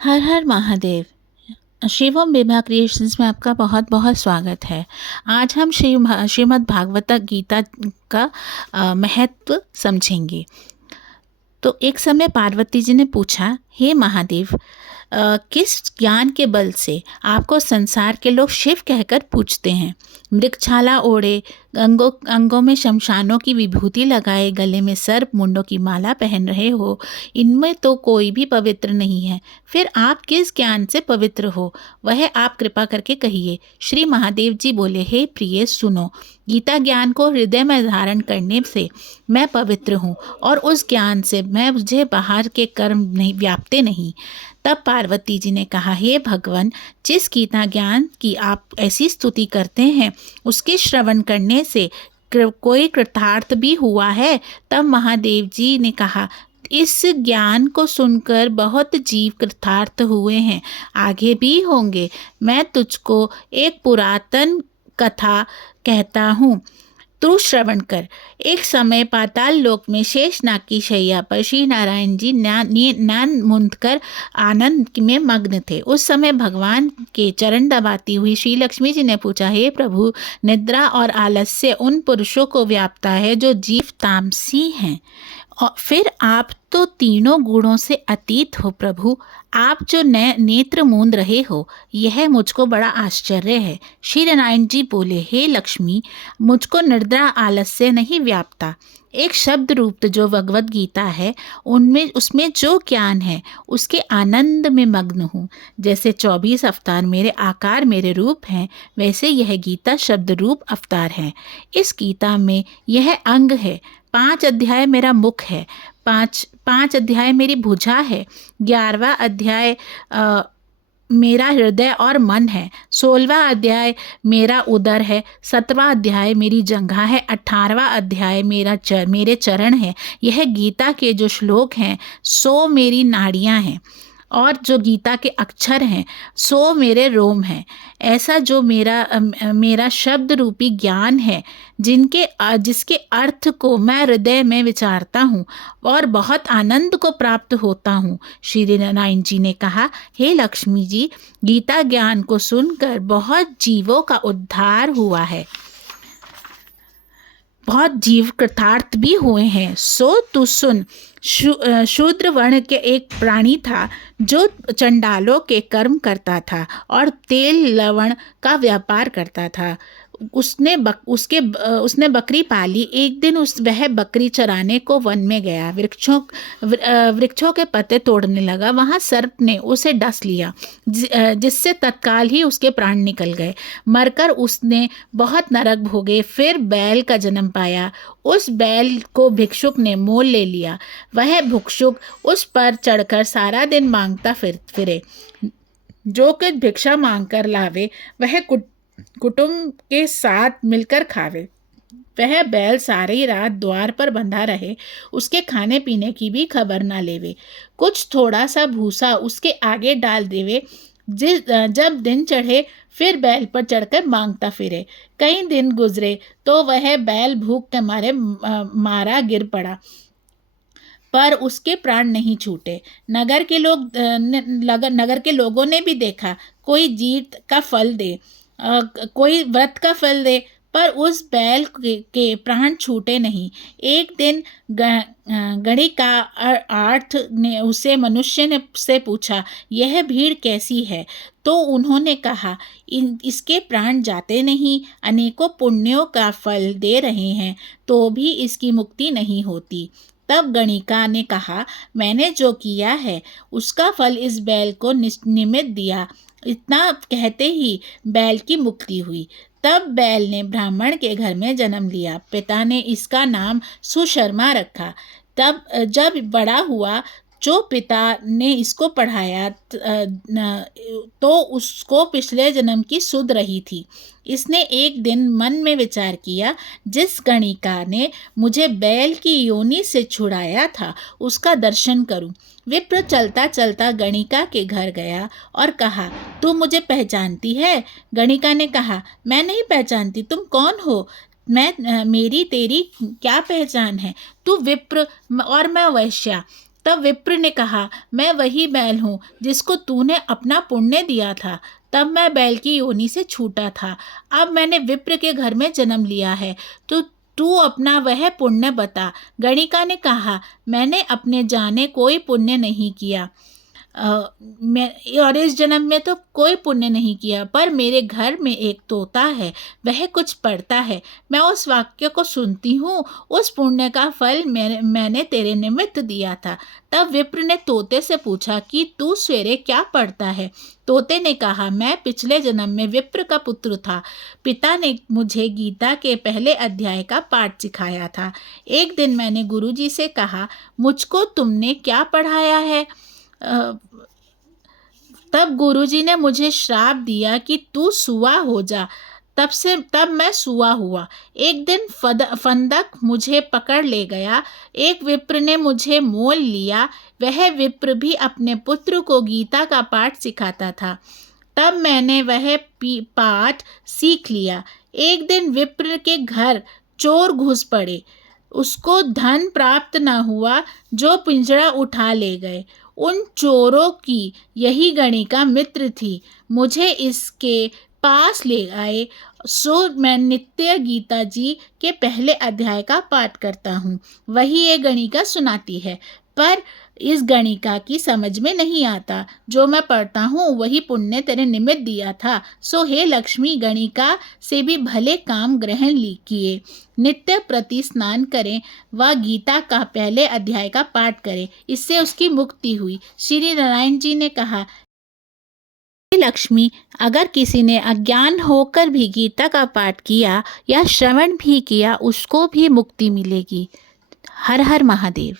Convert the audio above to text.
हर हर Mahadev. Shivam Bibha creations में आपका बहुत बहुत स्वागत है। आज हम श्रीमद् भागवत गीता का महत्व समझेंगे। तो एक समय पार्वती जी ने पूछा, हे महादेव, किस ज्ञान के बल से आपको संसार के लोग शिव कहकर पूछते हैं? मृगछाला ओढ़े, अंगों में शमशानों की विभूति लगाए, गले में सर्प मुंडों की माला पहन रहे हो, इनमें तो कोई भी पवित्र नहीं है। फिर आप किस ज्ञान से पवित्र हो, वह आप कृपा करके कहिए। श्री महादेव जी बोले, हे प्रिय, सुनो। गीता ज्ञान को हृदय में धारण करने से मैं पवित्र हूँ, और उस ज्ञान से मुझे बाहर के कर्म नहीं व्यापते नहीं। तब पार्वती जी ने कहा, हे भगवान, जिस गीता ज्ञान की आप ऐसी स्तुति करते हैं, उसके श्रवण करने से कोई कृतार्थ भी हुआ है? तब महादेव जी ने कहा, इस ज्ञान को सुनकर बहुत जीव कृतार्थ हुए हैं, आगे भी होंगे। मैं तुझको एक पुरातन कथा कहता हूँ, तू श्रवण कर। एक समय पाताल लोक में शेषनाग की शैया पर श्री नारायण जी नान मुंद कर आनंद में मग्न थे। उस समय भगवान के चरण दबाती हुई श्री लक्ष्मी जी ने पूछा, हे प्रभु, निद्रा और आलस्य उन पुरुषों को व्यापता है जो जीव तामसी हैं, और फिर आप तो तीनों गुणों से अतीत हो। प्रभु, आप जो नेत्र मूंद रहे हो, यह मुझको बड़ा आश्चर्य है। श्री नारायण जी बोले, हे लक्ष्मी, मुझको निद्रा आलस्य नहीं व्यापता। एक शब्द रूप जो भगवत गीता है, उनमें उसमें जो ज्ञान है, उसके आनंद में मग्न हूँ। जैसे 24 अवतार मेरे आकार मेरे रूप हैं, वैसे यह गीता शब्द रूप अवतार है। इस गीता में यह अंग है। 5 अध्याय मेरा मुख है, पाँच अध्याय मेरी भुजा है, 11वां अध्याय मेरा हृदय और मन है, 16वां अध्याय मेरा उदर है, 17वां अध्याय मेरी जंघा है, 18वां अध्याय मेरे चरण है। यह गीता के जो श्लोक हैं, 100 मेरी नाड़ियां हैं, और जो गीता के अक्षर हैं, 100 मेरे रोम हैं। ऐसा जो मेरा शब्द रूपी ज्ञान है, जिसके अर्थ को मैं हृदय में विचारता हूँ और बहुत आनंद को प्राप्त होता हूँ। श्री नारायण जी ने कहा, हे लक्ष्मी जी, गीता ज्ञान को सुनकर बहुत जीवों का उद्धार हुआ है, बहुत जीव कृतार्थ भी हुए हैं। सो तू सुन। शूद्र वर्ण के एक प्राणी था जो चंडालों के कर्म करता था और तेल लवण का व्यापार करता था। उसने बकरी पाली। एक दिन वह बकरी चराने को वन में गया। वृक्षों के पत्ते तोड़ने लगा। वहाँ सर्प ने उसे डस लिया, जिससे तत्काल ही उसके प्राण निकल गए। मरकर उसने बहुत नरक भोगे। फिर बैल का जन्म पाया। उस बैल को भिक्षुक ने मोल ले लिया। वह भिक्षुक उस पर चढ़कर सारा दिन मांगता फिरे। जो कुछ भिक्षा मांग कर लावे, वह कुटुंब के साथ मिलकर खावे। वह बैल सारी रात द्वार पर बंधा रहे, उसके खाने पीने की भी खबर ना लेवे। कुछ थोड़ा सा भूसा उसके आगे डाल देवे। जब दिन चढ़े, फिर बैल पर चढ़कर मांगता फिरे। कई दिन गुजरे तो वह बैल भूख के मारे मारा गिर पड़ा, पर उसके प्राण नहीं छूटे। नगर के लोगों ने भी देखा, कोई जीत का फल दे, कोई व्रत का फल दे, पर उस बैल के प्राण छूटे नहीं। एक दिन गणिका आर्थ ने उसे मनुष्य ने से पूछा, यह भीड़ कैसी है? तो उन्होंने कहा, इसके प्राण जाते नहीं, अनेकों पुण्यों का फल दे रहे हैं, तो भी इसकी मुक्ति नहीं होती। तब गणिका ने कहा, मैंने जो किया है उसका फल इस बैल को निमित्त दिया। इतना कहते ही बैल की मुक्ति हुई। तब बैल ने ब्राह्मण के घर में जन्म लिया। पिता ने इसका नाम सुशर्मा रखा। तब जब बड़ा हुआ, जो पिता ने इसको पढ़ाया तो उसको पिछले जन्म की सुध रही थी। इसने एक दिन मन में विचार किया, जिस गणिका ने मुझे बैल की योनि से छुड़ाया था, उसका दर्शन करूं। विप्र चलता चलता गणिका के घर गया और कहा, तू मुझे पहचानती है? गणिका ने कहा, मैं नहीं पहचानती, तुम कौन हो? मेरी तेरी क्या पहचान है? तू विप्र और मैं वैश्या। तब विप्र ने कहा, मैं वही बैल हूँ जिसको तूने अपना पुण्य दिया था। तब मैं बैल की योनि से छूटा था। अब मैंने विप्र के घर में जन्म लिया है, तो तू अपना वह पुण्य बता। गणिका ने कहा, मैंने अपने जाने कोई पुण्य नहीं किया। मैं और इस जन्म में तो कोई पुण्य नहीं किया, पर मेरे घर में एक तोता है, वह कुछ पढ़ता है, मैं उस वाक्य को सुनती हूँ, उस पुण्य का फल मैंने तेरे निमित्त दिया था। तब विप्र ने तोते से पूछा कि तू सवेरे क्या पढ़ता है? तोते ने कहा, मैं पिछले जन्म में विप्र का पुत्र था। पिता ने मुझे गीता के पहले अध्याय का पाठ सिखाया था। एक दिन मैंने गुरुजी से कहा, मुझको तुमने क्या पढ़ाया है? तब गुरुजी ने मुझे श्राप दिया कि तू सूआ हो जा। तब मैं सूआ हुआ। एक दिन फंदक मुझे पकड़ ले गया। एक विप्र ने मुझे मोल लिया। वह विप्र भी अपने पुत्र को गीता का पाठ सिखाता था। तब मैंने वह पाठ सीख लिया। एक दिन विप्र के घर चोर घुस पड़े। उसको धन प्राप्त न हुआ, जो पिंजरा उठा ले गए। उन चोरों की यही गणिका मित्र थी। मुझे इसके पास ले आए, सो मैं नित्य गीता जी के पहले अध्याय का पाठ करता हूँ। वही ये गणिका सुनाती है, पर इस गणिका की समझ में नहीं आता। जो मैं पढ़ता हूँ वही पुण्य तेरे निमित्त दिया था। सो हे लक्ष्मी, गणिका से भी भले काम ग्रहण किए। नित्य प्रति स्नान करें व गीता का पहले अध्याय का पाठ करें, इससे उसकी मुक्ति हुई। श्री नारायण जी ने कहा, हे लक्ष्मी, अगर किसी ने अज्ञान होकर भी गीता का पाठ किया या श्रवण भी किया, उसको भी मुक्ति मिलेगी। हर हर महादेव।